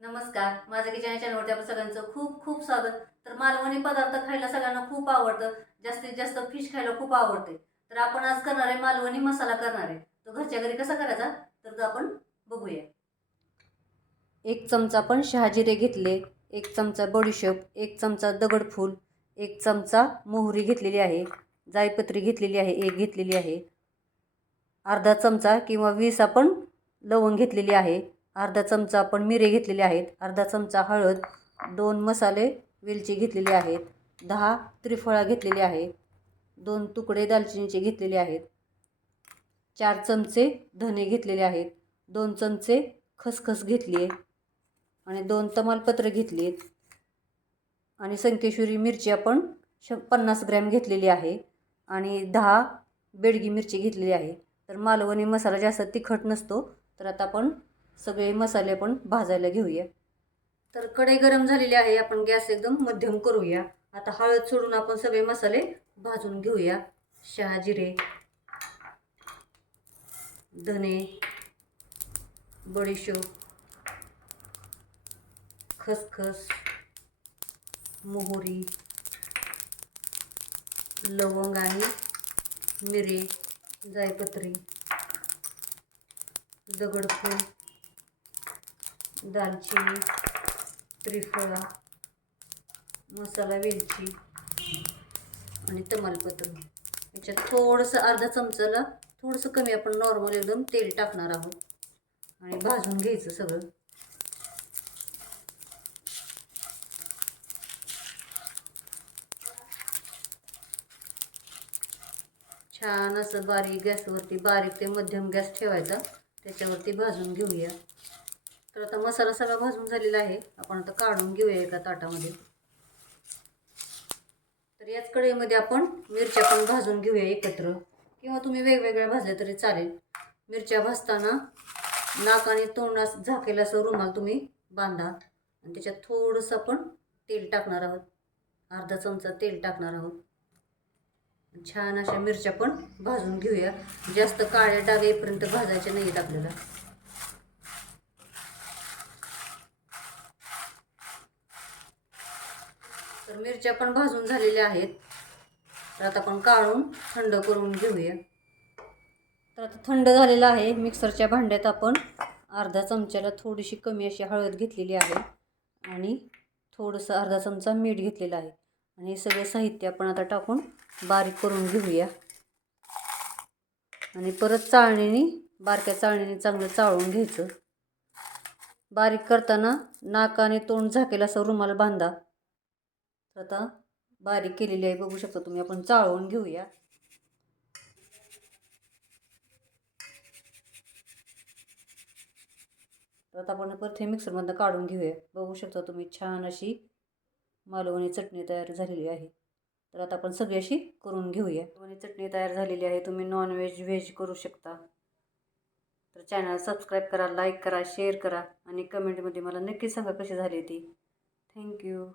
नमस्कार माझं किचन या चॅनलवरती सगळ्यांचं खूप खूप स्वागत. तर मालवणी पदार्थ खायला सगळ्यांना खूप आवडतं जास्तीत जास्त फिश खायला खूप आवडते. तर आपण आज करणार आहे मालवणी मसाला करणार आहे. तो घरच्या घरी कसा करायचा? तर तो आपण बघूया. एक चमचा आपण शहाजिरे घेतले एक चमचा बडीशेप एक चमचा दगडफूल एक चमचा मोहरी घेतलेली आहे जायपत्री घेतलेली आहे एक घेतलेली आहे. अर्धा चमचा किंवा वीस आपण लवंग घेतलेली आहे. अर्धा चमचा आपण मिरे घेतलेले आहेत. अर्धा चमचा हळद दोन मसाले वेलची घेतलेली आहेत. दहा त्रिफळा घेतलेली आहे दोन तुकडे दालचिनीचे घेतलेले आहेत. चार चमचे धने घेतलेले आहेत. दोन चमचे खसखस घेतली आहे आणि दोन तमालपत्र घेतली आहेत. आणि संकेश्वरी मिरची आपण श पन्नास ग्रॅम घेतलेली आहे आणि दहा बेडगी मिरची घेतलेली आहे. तर मालवणी मसाला जास्त तिखट नसतो तर आता आपण सगळे मसाले आपण भाजायला घेऊया. तर कढई गरम झालेली आहे आपण गॅस एकदम मध्यम करूया. आता हळद सोडून आपण सगळे मसाले भाजून घेऊया. शहाजिरे धने बडीशोप खसखस मोहरी लवंग आणि मिरे जायपत्री दगडफूल दालचिनी त्रिफळा मसाला वेलची आणि तमालपत्र. याच्यात थोडंसं अर्धा चमचाला थोडंसं कमी आपण नॉर्मल एकदम तेल टाकणार आहोत. आणि भाजून घ्यायचं सगळं. छान असं बारीक गॅसवरती बारीक ते मध्यम गॅस ठेवायचा. त्याच्यावरती भाजून घेऊया. तर आता मसाला सगळा भाजून झालेला आहे. आपण आता काढून घेऊया एका ताटामध्ये. तर याच कढईमध्ये आपण मिरच्या पण भाजून घेऊया एकत्र. किंवा तुम्ही वेगवेगळ्या भाजल्या तरी चालेल. मिरच्या भाजताना नाक आणि तोंडास झाकेला असं रुमाल तुम्ही बांधा. आणि त्याच्यात थोडंसं आपण तेल टाकणार आहोत. अर्धा चमचा तेल टाकणार आहोत. छान अशा मिरच्या पण भाजून घेऊया. जास्त काळ्या डाग येईपर्यंत भाजायच्या नाहीत आपल्याला. तर मिरच्या पण भाजून झालेल्या आहेत. तर आता आपण काढून थंड करून घेऊया. तर आता थंड झालेलं आहे. मिक्सरच्या भांड्यात आपण अर्धा चमच्याला थोडीशी कमी अशी हळद घेतलेली आहे आणि थोडंसं अर्धा चमचा मीठ घेतलेलं आहे. आणि हे सगळं साहित्य आपण आता टाकून बारीक करून घेऊया. आणि परत चाळणीने बारक्या चाळणीने चांगलं चाळून घ्यायचं. बारीक करताना नाक आणि तोंड झाकेल असं रुमाल बांधा. तर आता बारीक केलेली आहे बघू शकता तुम्ही. आपण चाळवून घेऊया. तर आता आपण परत हे मिक्सरमधनं काढून घेऊया. बघू शकता तुम्ही छान अशी मालवणी चटणी तयार झालेली आहे. तर आता आपण सगळी अशी करून घेऊया. मालवणी चटणी तयार झालेली आहे. तुम्ही नॉनव्हेज व्हेज करू शकता. तर चॅनल सबस्क्राईब करा लाईक करा शेअर करा आणि कमेंटमध्ये मला नक्की सांगा कशी झाली ती. थँक्यू